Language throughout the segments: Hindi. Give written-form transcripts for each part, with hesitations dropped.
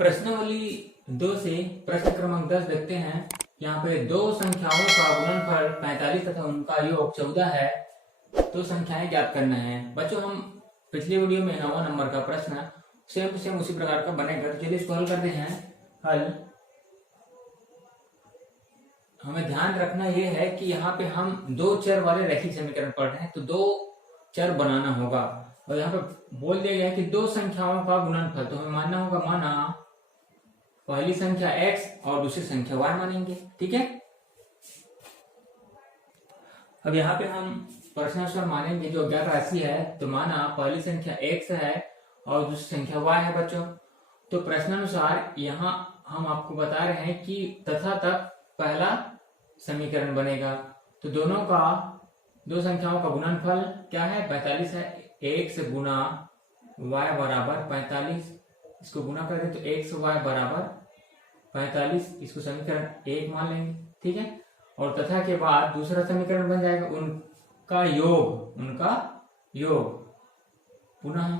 प्रश्नावली 2 से प्रश्न क्रमांक 10 देखते हैं। यहाँ पे दो संख्याओं का गुणनफल 45 तथा उनका योग 14 है, तो संख्याएं ज्ञात करना है। बच्चों हम पिछले वीडियो में 9वां नंबर का प्रश्न सेम उसी प्रकार का बनेगा, तो चलिए इसको हल करते हैं। हल हमें ध्यान रखना यह है कि यहाँ पे हम दो चर वाले रैखिक समीकरण पढ़ रहे हैं, तो दो चर बनाना होगा और यहाँ पे बोल दिया गया है कि दो संख्याओं का गुणनफल, तो हमें मानना होगा, माना पहली संख्या x और दूसरी संख्या y मानेंगे। ठीक है, अब यहाँ पे हम प्रश्नानुसार मानेंगे जो अज्ञात राशि है, तो माना पहली संख्या x है और दूसरी संख्या y है। बच्चों तो प्रश्नानुसार यहाँ हम आपको बता रहे हैं कि तथा तक पहला समीकरण बनेगा, तो दो संख्याओं का गुणनफल क्या है, 45 है। x गुना y बराबर 45, इसको गुना कर दे तो x y बराबर 45, इसको समीकरण 1 मान लेंगे। ठीक है, और तथा के बाद दूसरा समीकरण बन जाएगा उनका योग पुनः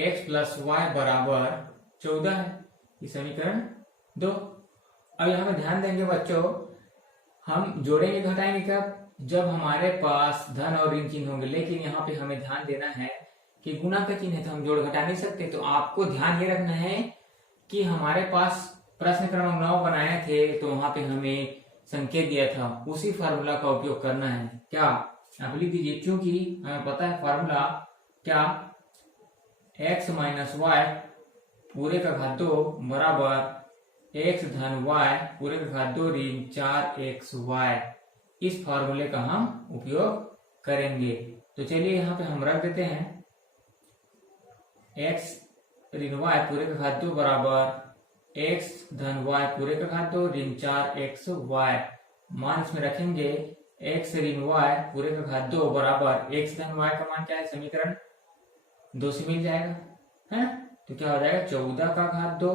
x प्लस वाई बराबर 14 है, ये समीकरण 2। अब यहाँ पे ध्यान देंगे बच्चों, हम जोड़ेंगे घटाएंगे कब, जब हमारे पास धन और ऋण चिन्ह होंगे। लेकिन यहाँ पे हमें ध्यान देना है कि गुणा का चिन्ह है तो हम जोड़ घटा नहीं सकते, तो आपको ध्यान ये रखना है कि हमारे पास प्रश्न क्रमांक 9 बनाए थे, तो वहां पे हमें संकेत दिया था, उसी फार्मूला का उपयोग करना है। क्या आप लिख दीजिए, क्योंकि हमें पता है फार्मूला क्या, x माइनस वाई पूरे का घात 2 बराबर x धन y पूरे का घात 2 ऋण 4xy, इस फार्मूले का हम उपयोग करेंगे। तो चलिए यहाँ पे हम रख देते हैं x ऋण y पूरे का घात 2 बराबर x धन y पूरे का घात 2 ऋण 4xy, मान इसमें रखेंगे x ऋण y पूरे का घात 2 बराबर x धन y का मान क्या है, समीकरण 2 से मिल जाएगा, है। तो क्या हो जाएगा, 14 का घात 2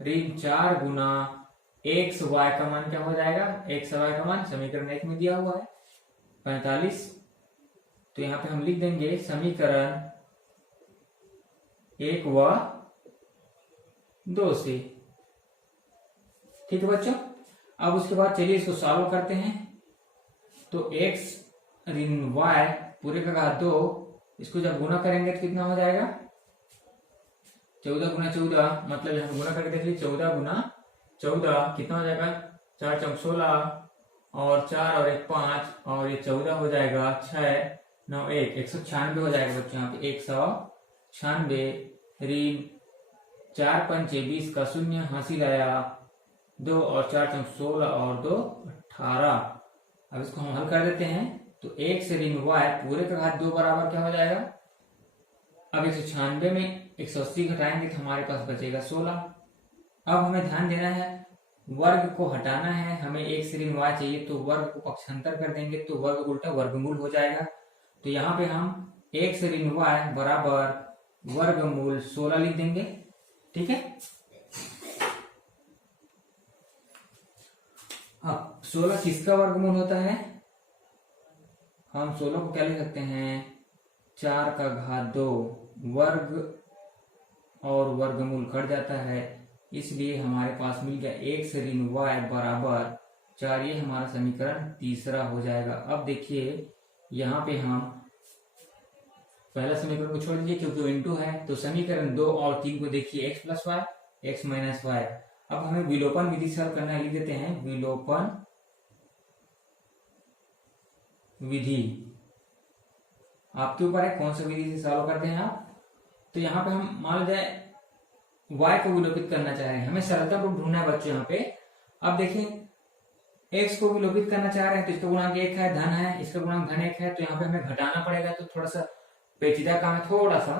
ऋण 4 गुना x y का मान क्या हो जाएगा, x y का मान समीकरण 1 में दिया हुआ है 45। तो यहाँ पे हम लिख देंगे समीकरण 1 व 2 से। ठीक है बच्चों, अब उसके बाद चलिए इसको सॉल्व करते हैं। तो x ऋण y पूरे का घात 2, इसको जब गुना करेंगे तो कितना हो जाएगा, 14 गुना 14, मतलब यहाँ गुना करके देख लीजिए, 14 गुना 14 कितना हो जाएगा, 4 चौक 16 और 4 और 1 5 और ये 14 हो जाएगा 6 9 1 196 हो जाएगा बच्चों। यहाँ पे 196 ऋण 4 पंचे 20 का शून्य, हासिल आया 2 और 4 चौक 16 और 2 18। अब इसको हम हल कर देते हैं, तो x ऋण y पूरे का घात 2 बराबर क्या हो जाएगा, अब 196 में 180 घटाएंगे तो हमारे पास बचेगा 16। अब हमें ध्यान देना है, वर्ग को हटाना है, हमें x ऋण y चाहिए, तो वर्ग को पक्षांतर कर देंगे तो वर्ग उल्टा वर्गमूल हो जाएगा। तो यहाँ पे हम x ऋण y बराबर वर्गमूल 16 लिख देंगे। ठीक है, अब 16 किसका वर्गमूल होता है, हम 16 को क्या लिख सकते हैं, 4 का घात 2, वर्ग और वर्गमूल कट जाता है, इसलिए हमारे पास मिल गया x ऋण y बराबर 4, ये हमारा समीकरण तीसरा हो जाएगा। अब देखिए यहाँ पे हम पहला समीकरण को छोड़ दीजिए क्योंकि इनटू है, तो समीकरण 2 और 3 को देखिए, x plus y x minus y. अब हमें विलोपन विधि से हल करना है, लिख देते हैं विलोपन विधि, आपके ऊपर है कौन सा विधि से सॉल्व करते हैं आप। तो यहाँ पे हम मान जाए y को विलोपित करना चाह रहे हैं, हमें सरलता रूप ढूंढना है बच्चों। यहाँ पे अब देखिए x को विलोपित करना चाह रहे हैं, तो इसका गुणांक 1 है, धन है, इसका गुणांक धन 1 है, तो यहाँ पे हमें घटाना पड़ेगा, तो थोड़ा सा पेचीदा काम है थोड़ा सा।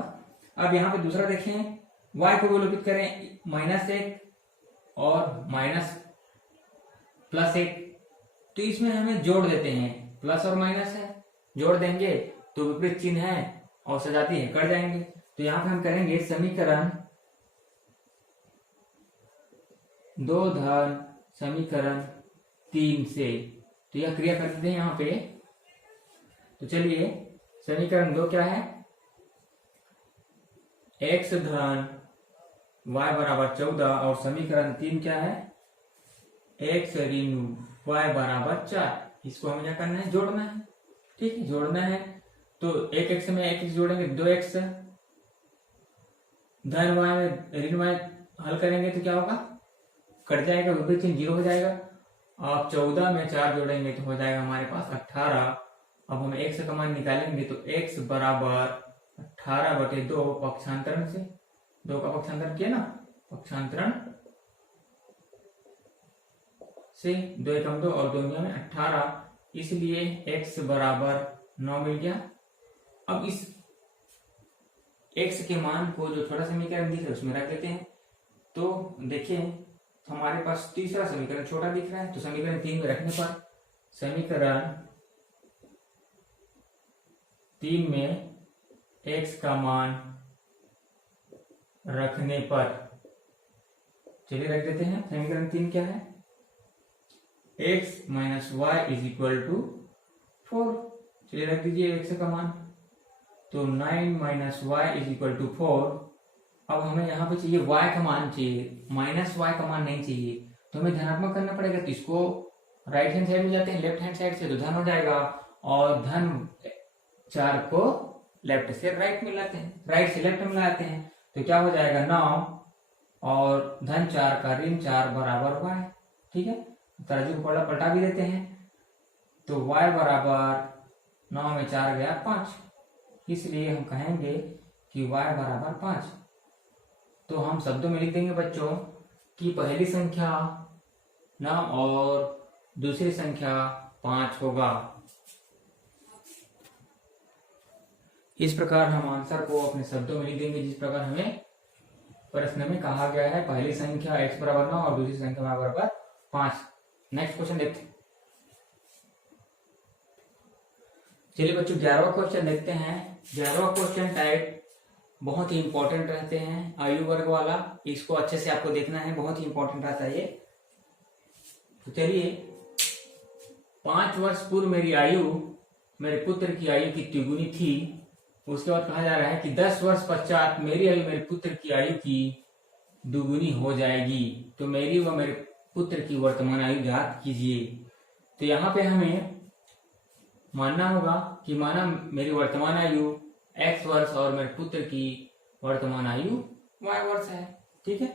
अब यहाँ पे दूसरा देखें, y को विलोपित करें, -1 और माइनस प्लस 1, तो इसमें हमें जोड़ देते हैं, प्लस और माइनस है, जोड़ देंगे तो विपरीत चिन्ह है और सजाती है कट जाएंगे। तो यहाँ पे हम करेंगे समीकरण 2 धन समीकरण 3 से, तो यह क्रिया कर देते हैं यहाँ पे। तो चलिए समीकरण 2 क्या है, x धन y बराबर 14 और समीकरण 3 क्या है, x ऋण y बराबर 4। इसको हमें क्या करना है, जोड़ना है। ठीक है, जोड़ना है तो एक x में एक x जोड़ेंगे 2x, धन y में ऋण y हल करेंगे तो क्या होगा, कट जाएगा, विपरीत चिन्ह 0 हो जाएगा। अब 14 में 4 जोड़ेंगे तो हो जाएगा हमारे पास 18। अब हम x का मान निकालेंगे तो x बराबर 18/2 पक्षांतरण से, 2 का पक्षांतरण किया ना, पक्षांतरण से 2 एकम 2 और 2 में 18, इसलिए x बराबर 9 मिल गया। अब इस x के मान को जो छोटा समीकरण दिख रहा है उसमें रख देते हैं। तो देखिए हमारे पास तीसरा समीकरण छोटा दिख रहा है, तो समीकरण 3 में रखने पर, समीकरण 3 में x का मान रखने पर, चलिए रख देते हैं। समीकरण 3 क्या है, x minus y is equal to 4। चलिए रख दीजिए x का मान, तो 9 minus y is equal to 4। अब हमें यहाँ पे चाहिए y का मान चाहिए, माइनस y का मान नहीं चाहिए, तो हमें धनात्मक करना पड़ेगा। तो इसको राइट हैंड साइड में जाते हैं, लेफ्ट हैंड साइड से तो धन हो जाएगा, और धन 4 को लेफ्ट से राइट मिलाते हैं, राइट से लेफ्ट मिलाते हैं, तो क्या हो जाएगा 9 और धन 4 का ऋण 4 बराबर y। ठीक है, तराजू को पलटा भी देते हैं, तो y बराबर 9 में 4 गया 5, इसलिए हम कहेंगे कि y बराबर 5। तो हम शब्दों में लिख देंगे बच्चों कि पहली संख्या 9 और दूसरी संख्या 5 होगा। इस प्रकार हम आंसर को अपने शब्दों में लिख देंगे जिस प्रकार हमें प्रश्न में कहा गया है, पहली संख्या x बराबर 9 और दूसरी संख्या y बराबर 5। नेक्स्ट क्वेश्चन देखते हैं। चलिए बच्चों 11वां क्वेश्चन देखते हैं। 11वां क्वेश्चन टाइप बहुत ही इंपॉर्टेंट रहते हैं, आयु वर्ग वाला, इसको अच्छे से आपको देखना है, बहुत ही इंपॉर्टेंट रहता है ये। तो चलिए, 5 वर्ष पूर्व मेरी आयु मेरे पुत्र की आयु की तिगुनी थी। उसके बाद कहा जा रहा है कि 10 वर्ष पश्चात मेरी आयु मेरे पुत्र की आयु की दुगुनी हो जाएगी। तो मेरी व मेरे पुत्र की वर्तमान आयु ज्ञात कीजिए। तो यहाँ पे हमें मानना होगा कि माना मेरी वर्तमान आयु x वर्ष और मेरे पुत्र की वर्तमान आयु y वर्ष है। ठीक है,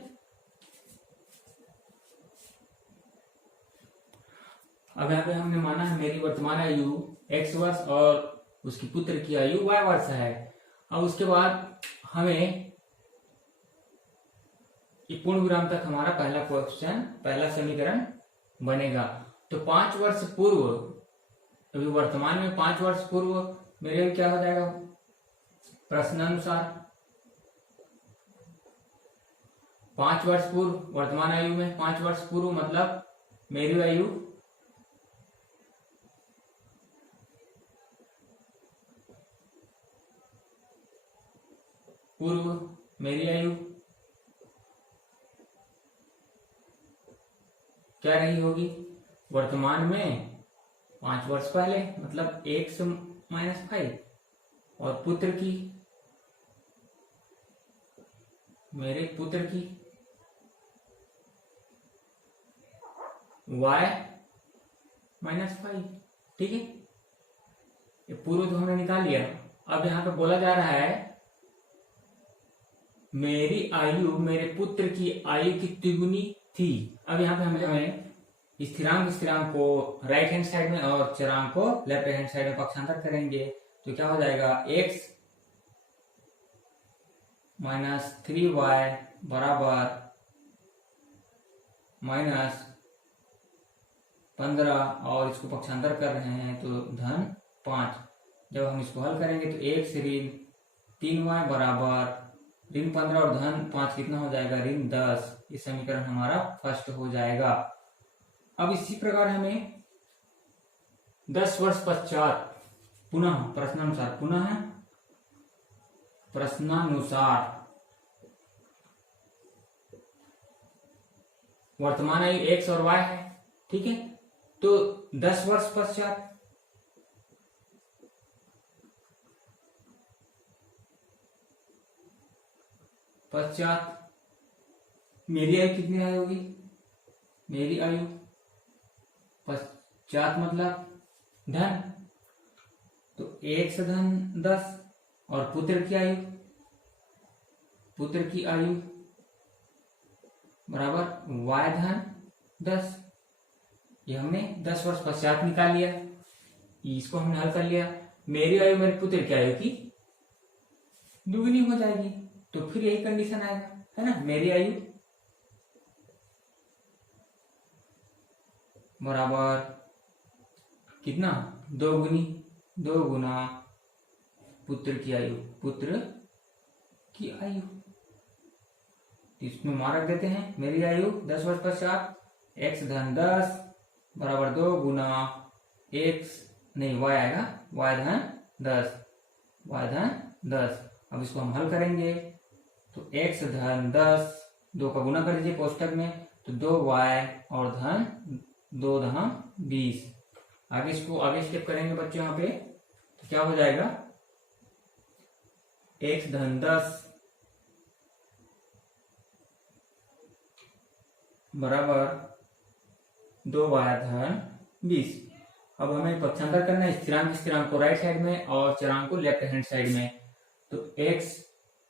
अब यहाँ पे हमने माना है मेरी वर्तमान आयु x वर्ष और उसकी पुत्र की आयु y वर्ष है। अब उसके बाद हमें पूर्ण विराम तक हमारा पहला क्वेश्चन, पहला समीकरण बनेगा। तो 5 वर्ष पूर्व, अभी वर्तमान में 5 वर्ष पूर्व मेरे क्या हो जाएगा, प्रश्नानुसार 5 वर्ष पूर्व वर्तमान आयु में 5 वर्ष पूर्व मतलब मेरी आयु पूर्व, मेरी आयु क्या रही होगी, वर्तमान में 5 वर्ष पहले मतलब x माइनस 5, और पुत्र की, मेरे पुत्र की y माइनस 5। ठीक है, ये पूर्व तो हमने निकाल लिया। अब यहाँ पे बोला जा रहा है मेरी आयु मेरे पुत्र की आयु की तिगुनी थी। अब यहाँ पे हमें स्थिरांक को राइट हैंड साइड में और चरांक को लेफ्ट हैंड साइड में पक्षांतर करेंगे, तो क्या हो जाएगा x माइनस 3y बराबर माइनस 15, और इसको पक्षांतर कर रहे हैं तो धन 5। जब हम इसको हल करेंगे तो x ऋण 3y बराबर ऋण 15 और धन 5 कितना हो जाएगा, ऋण 10। ये समीकरण हमारा फर्स्ट हो जाएगा। अब इसी प्रकार हमें 10 वर्ष पश्चात पुनः प्रश्नानुसार वर्तमान आयु x और y है। ठीक है, तो 10 वर्ष पश्चात पश्चात मेरी आयु कितनी आयु होगी? मेरी आयु पश्चात मतलब धन, तो x धन 10 और पुत्र की आयु बराबर y धन 10। ये हमने 10 वर्ष पश्चात निकाल लिया, इसको हमने हल कर लिया। मेरी आयु मेरे पुत्र की आयु की दुगनी हो जाएगी, तो फिर यही कंडीशन आएगा, है ना। मेरी आयु बराबर कितना? 2 गुना पुत्र की आयु। इसमें मान रख देते हैं, मेरी आयु 10 वर्ष पश्चात x धन 10 बराबर 2 गुना y आएगा y धन 10। अब इसको हम हल करेंगे, तो x धन 10 2 का गुना कर दीजिए कोष्टक में, तो 2y और धन 2 धन 20। आगे स्टेप करेंगे बच्चों यहाँ पे, तो क्या हो जाएगा? x धन 10 बराबर 2y धन 20। अब हमें पक्षांतर करना है, स्थिरांक को राइट साइड में और चरांक को लेफ्ट हैंड साइड में। तो x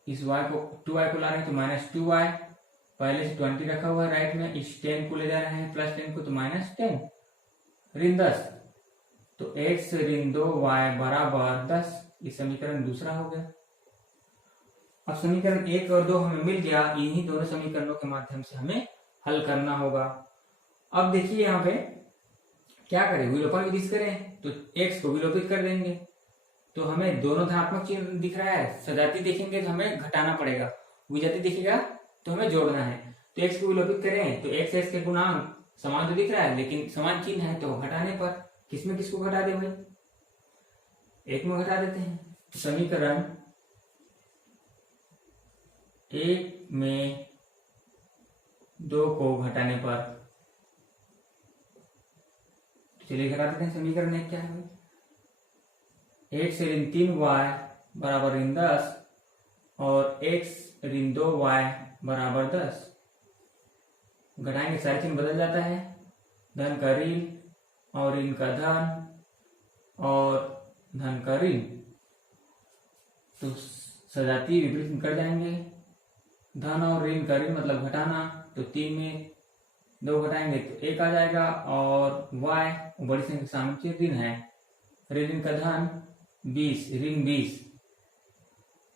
इस y को 2y को ला रहे हैं, तो -2y, पहले से 20 रखा हुआ है राइट में, इस 10 को ले जा रहे हैं +10 को, तो -10 ऋण 10, तो x ऋण 2y बराबर 10। ये समीकरण दूसरा हो गया। अब समीकरण 1 और 2 हमें मिल गया, इन्हीं दोनों समीकरणों के माध्यम से हमें हल करना होगा। अब देखिए यहाँ पे क्या करें, विलोपन विधि से करें, तो x को विलोपित कर देंगे, तो हमें दोनों धनात्मक चिन्ह दिख रहा है। सजाती देखेंगे तो हमें घटाना पड़ेगा, विजाती दिखेगा तो हमें जोड़ना है। तो x को विलोपित करें तो x के गुणांक समान तो दिख रहा है, लेकिन समान चिन्ह है, तो घटाने पर किसमें किसको घटा दे भाई? एक में घटा देते हैं। तो समीकरण 1 में 2 को घटाने पर, चलिए घटा देते हैं। समीकरण 1 क्या है? 1 से ऋण 3y बराबर ऋण 10 और x ऋण 2y बराबर 10। घटाएंगे सारे चिन्ह बदल जाता है, धन का ऋण और ऋण का धन और धन का ऋण, तो सजाती विपरीत कर जाएंगे। धन और ऋण का ऋण मतलब घटाना, तो 3 में 2 घटाएंगे तो 1 आ जाएगा, और y बड़ी संख्या सामने ऋण है, ऋण का धन 20 ऋण 20।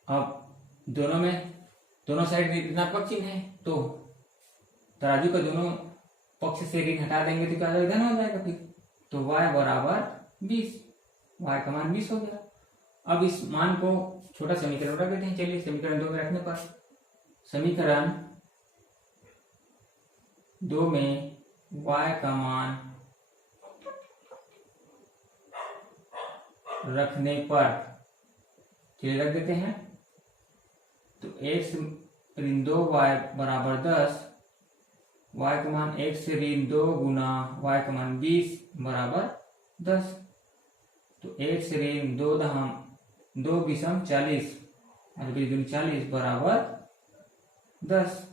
अब दोनों साइड ऋणात्मक चिन्ह है, तो तराजू का दोनों पक्ष से ऋण हटा देंगे तो क्या हो जाएगा? धन हो जाएगा फिर, तो y बराबर 20, y का मान 20 हो गया। अब इस मान को छोटा समीकरण रख देते हैं। चलिए समीकरण 2 में रखने पर, समीकरण 2 में y का मान रखने पर, चलिए रख देते हैं, तो x ऋण 2y बराबर 10, y का मान x ऋण 2 गुना y का मान 20 बराबर 10, तो x ऋण 2 विषम 40 और 20 40 बराबर 10।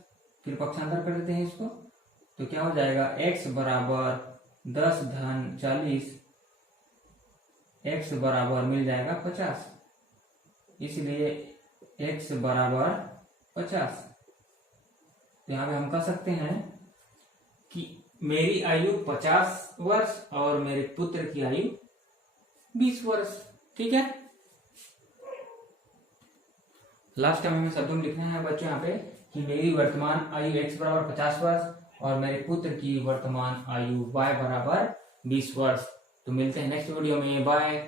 फिर पक्षांतर कर देते हैं इसको, तो क्या हो जाएगा? x बराबर 10 धन 40, x बराबर मिल जाएगा 50, इसलिए x बराबर 50। तो यहाँ पे हम कह सकते हैं कि मेरी आयु 50 वर्ष और मेरे पुत्र की आयु 20 वर्ष। ठीक है, लास्ट टाइम हमें शब्दों में लिखना है बच्चों यहाँ पे कि मेरी वर्तमान आयु x बराबर 50 वर्ष और मेरे पुत्र की वर्तमान आयु y बराबर 20 वर्ष। तो मिलते हैं नेक्स्ट वीडियो में, बाय।